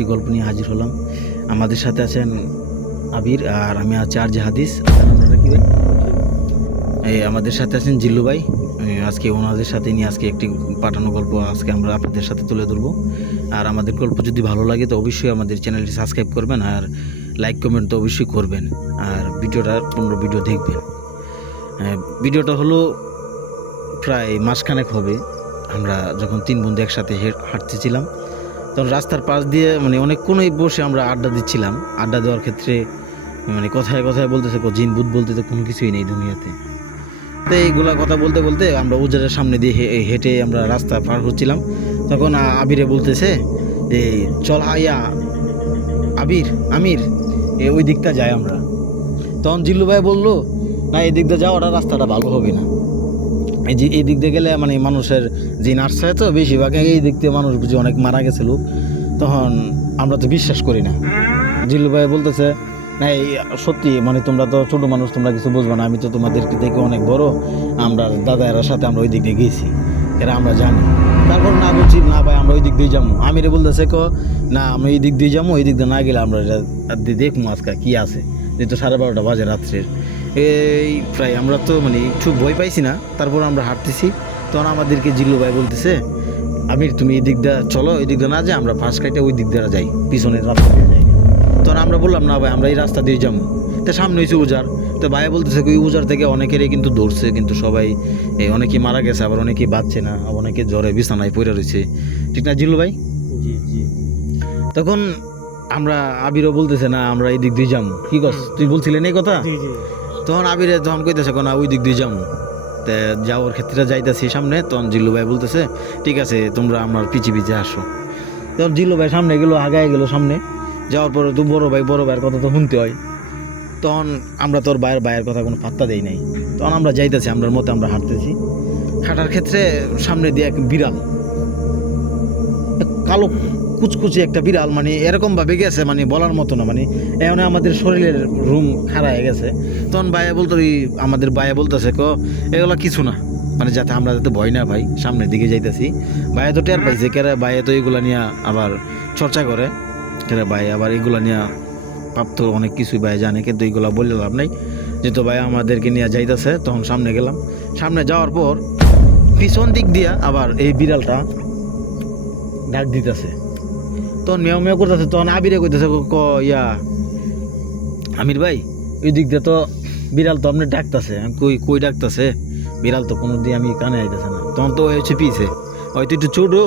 একটি গল্প নিয়ে হাজির হলাম। আমাদের সাথে আছেন আবির আর আমি আছি আর যে হাদিস। আমাদের সাথে আছেন জিল্লু ভাই। আজকে ওনাদের সাথে নিয়ে আজকে একটি পাঠানো গল্প আজকে আমরা আপনাদের সাথে তুলে ধরবো। আর আমাদের গল্প যদি ভালো লাগে তো অবশ্যই আমাদের চ্যানেলটি সাবস্ক্রাইব করবেন আর লাইক কমেন্ট তো অবশ্যই করবেন আর ভিডিওটার পূর্ণ ভিডিও দেখবেন। ভিডিওটা হলো প্রায় মাসখানেক হবে, আমরা যখন 3 বন্ধু একসাথে হাঁটতেছিলাম তখন রাস্তার পাশ দিয়ে মানে অনেক কোনোই বসে আমরা আড্ডা দিচ্ছিলাম। আড্ডা দেওয়ার ক্ষেত্রে মানে কথায় কথায় বলতেছে জিন ভূত বলতে তো কোনো কিছুই নেই দুনিয়াতে। তো এইগুলা কথা বলতে বলতে আমরা উজারের সামনে দিয়ে হেঁটে আমরা রাস্তা পার হচ্ছিলাম। তখন আবিরে বলতেছে যে চল আয়া আমির ওই দিকটা যাই আমরা। তখন জিল্লু ভাই বললো না, এই দিক দিয়ে যাওয়াটা রাস্তাটা ভালো হবে না, এই দিক দিয়ে গেলে মানে মানুষের যে নার্স হয় তো বেশিরভাগ এই দিক দিয়ে মানুষ বুঝি অনেক মারা গেছে লোক, তখন আমরা তো বিশ্বাস করি না। জিল্লু ভাই বলতেছে না এই সত্যি মানে তোমরা তো ছোটো মানুষ, তোমরা কিছু বুঝবো না, আমি তো তোমাদেরকে দেখে অনেক বড়, আমরা দাদার সাথে আমরা ওই দিক দিয়ে গেছি, এরা আমরা জানি। তারপর না বলছি না ভাই আমরা ওই দিক দিয়ে যাবো, আমিরে বলতেছে না আমরা এই দিক দিয়ে যাবো, ওই দিক দিয়ে না গেলে আমরা দেখবো আজকে কী আছে, যেহেতু 12:30 বাজে রাত্রের। এই প্রায় আমরা তো মানে একটু ভয় পাইছি না, তারপর আমরা হাঁটতেছি। তখন আমাদেরকে জিল্লু ভাই বলতেছে আমির তুমি এই দিক দিয়ে চলো, এই দিক দিয়ে না যাই, আমরা ফাঁস কাটে ওই দিক দিয়ে যাই, পিছনের রাস্তা দিয়ে যাই। তখন আমরা বললাম না ভাই আমরা এই রাস্তা দিয়ে যাবো। তো সামনে হয়েছে উজার, তো ভাই বলতেছে ওই উজার থেকে অনেকেরই কিন্তু ধরছে, কিন্তু সবাই অনেকেই মারা গেছে, আবার অনেকেই বাঁচছে না, অনেকে জ্বরে বিছানায় পড়ে রয়েছে, ঠিক না জিল্লু ভাই? জি জি। তখন আমরা আবিরও বলতেছে না আমরা এই দিক দিয়ে যাবো। কি কস তুই বলছিলেন এই কথা? জি জি। তখন আবিরে তখন কইতেছে না ওই দিক দিয়ে যাবো। তা যাওয়ার ক্ষেত্রে যাইতেছি সামনে, তখন জিল্লু ভাই বলতেছে ঠিক আছে তোমরা আমার পিছিয়ে পিছিয়ে আসো। তখন জিল্লু ভাই সামনে গেলো, আগায় গেলো সামনে। যাওয়ার পরে তো বড় ভাইয়ের কথা তো শুনতে হয়। তখন আমরা তোর ভাইয়ের কথা কোনো পাত্তা দেই নাই। তখন আমরা যাইতেছি, আমরার মতো আমরা হাঁটতেছি। হাঁটার ক্ষেত্রে সামনে দিয়ে এক বিড়াল, কালো কুচকুচি একটা বিড়াল, মানে এরকমভাবে গেছে মানে বলার মতো না, মানে এমন আমাদের শরীরের রুম খাড়া হয়ে গেছে। তখন আমাদের ভাইয়া বলতেছে এগুলো কিছু না, মানে যাতে আমরা যাতে ভয় না ভাই, সামনের দিকে যাইতেছি। ভাইয়া তো টের পাইছে, কেরা ভাইয়া তো এগুলা নিয়ে আবার চর্চা করে, কেরা ভাই আবার এগুলা নিয়ে প্রাপ্ত অনেক কিছুই ভাই জানে, কিন্তু এইগুলা বললে লাভ নাই, যেহেতু ভাই আমাদেরকে নিয়ে যাইতেছে। তখন সামনে গেলাম, সামনে যাওয়ার পর পিছন দিক দিয়া আবার এই বিড়ালটা ডাক দিতেছে, তখন মেয় মেয় করতেছে। তখন আবিরে কইতেছে আমির ভাই ওই দিক দিয়ে তো বিড়াল তো আপনি ডাকতেছে। কই ডাকতেছে, বিড়াল তো কোনো দিয়ে আমি কানে আইতেছে না। তখন তো ওই হচ্ছে পিছে, হয়তো একটু ছোটো।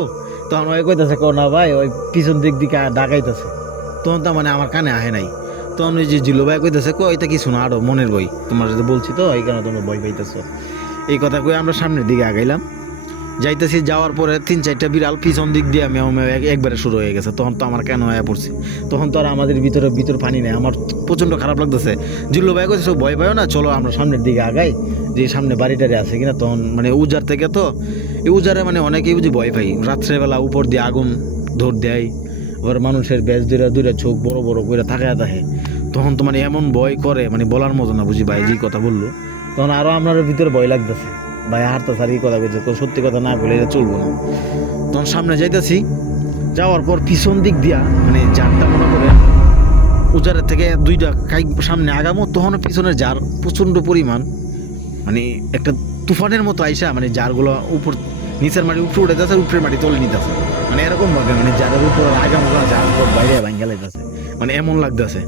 তখন ওই কইতেছে না ভাই ওই পিছন দিক দিকে ডাকাইতেছে। তখন তো মানে আমার কানে আহে নাই। তখন ওই যে জিল্লু ভাই কইতেছে এটা কিছু না, আরো মনের বই, তোমার যদি বলছি তো এই কারণে তোমরা ভয় পাইতেছো। এই কথা কই আমরা সামনের দিকে আগাইলাম। যাইতেছি, যাওয়ার পরে 3-4টা বিড়াল পিছন দিক দিয়ে মেও মেও একবারে শুরু হয়ে গেছে। তখন তো আমার কেন হয়ে পড়ছে, তখন তো আর আমাদের ভিতরে পানি নেই, আমার প্রচণ্ড খারাপ লাগতেছে। জিল্লু ভাই কইছে ভয় পাইও না, চলো আমরা সামনের দিকে আগাই, যে সামনে বাড়িটারে আছে কিনা। তখন মানে উজার থেকে তো এই উজারে মানে অনেকেই বুঝি ভয় পাই, রাত্রেবেলা উপর দিয়ে আগুন ধর দেয়, আবার মানুষের বেশ দূরে চোখ বড় বড় করে থাকে। তখন তো মানে এমন ভয় করে মানে বলার মতো না বুঝি ভাই, যে কথা বললো। তখন আরও আপনার ভিতরে ভয় লাগতেছে, ভাই হারতে সারি কথা বলছে, সত্যি কথা না বলে এটা চলবো না। তখন সামনে যাইতেছি, যাওয়ার পর পিছন দিক দিয়া মানে জারটা মনে করে উজারের থেকে 2টা সামনে আগামো, তখন পিছনের জার প্রচণ্ড পরিমাণ মানে একটা তুফানের মতো আইসা মানে জারগুলো নিচের মাটি উপরে উঠে যাচ্ছে, উপরের মাটি তলে নিতেছে, মানে এরকম ভাবে মানে জারের উপর আগামোগুলো জার বাইরে ভাঙ্গা লাইতেছে, মানে এমন লাগতেছে।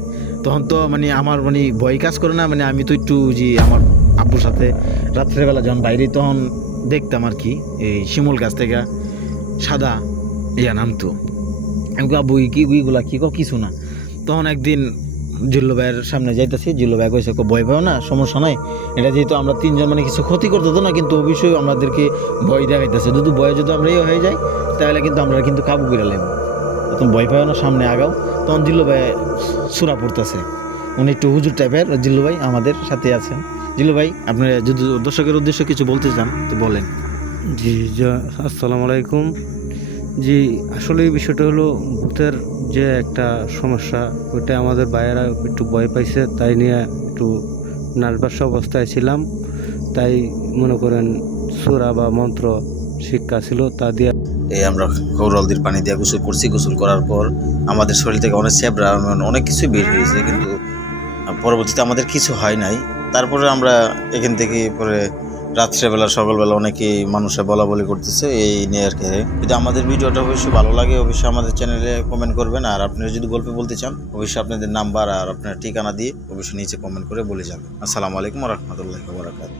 তখন তো মানে আমার মানে ভয় কাজ করে না, মানে আমি তো একটু যে আমার আব্বুর সাথে রাত্রেবেলা যখন বাইরে তখন দেখতাম আর কি, এই শিমুল গাছ থেকে সাদা নামতো। আমি আব্বু উইগুলা কিছু না। তখন একদিন জিল্লু ভাইয়ের সামনে যাইতেছি, জিল্লু ভাই কইছে ভয় পাও না, সমস্যা নাই, এটা যেহেতু আমরা 3জন মানে কিছু ক্ষতি করতে তো না, কিন্তু অবশ্যই আমাদেরকে ভয় দেখাইতেছে, যদি ভয়ে যদি আমরা হয়ে যাই তাহলে কিন্তু আমরা কিন্তু কাবু করে লাগবো, তখন ভয় পাও না, সামনে আগাও। তখন জিল্লু ভাই সূরা পড়তেছে, উনি একটু হুজুর টাইপের। জিল্লু ভাই আমাদের সাথে আছেন। জিল্লু ভাই আপনি যদি দর্শকের উদ্দেশ্যে কিছু বলতে চান তো বলেন। জি আসসালামু আলাইকুম। জি আসলে এই বিষয়টা হলো ভূতের যে একটা সমস্যা, ওইটা আমাদের ভাইয়েরা একটু ভয় পাইছে, তাই নিয়ে একটু নার্ভাস অবস্থায় ছিলাম, তাই মনে করেন সূরা বা মন্ত্র শিক্ষা ছিল, তা দিয়ে এই আমরা গৌরলদির পানি দিয়ে গোসল করছি। গোসল করার পর আমাদের শরীর থেকে অনেক স্যাবরা অনেক কিছুই বের হয়েছে, কিন্তু পরবর্তীতে আমাদের কিছু হয় নাই। তারপরে আমরা এখান থেকে পরে রাত্রেবেলা সকালবেলা অনেকেই মানুষে বলা বলি করতেছে এই নিয়ে আর কি। যদি আমাদের ভিডিওটা অবশ্যই ভালো লাগে অবশ্যই আমাদের চ্যানেলে কমেন্ট করবেন, আর আপনারা যদি গল্প বলতে চান অবশ্যই আপনাদের নাম্বার আর আপনার ঠিকানা দিয়ে অবশ্যই নিচে কমেন্ট করে বলে যাবেন। আসসালামু আলাইকুম ওয়া রাহমাতুল্লাহি ওয়া বারাকাতুহু।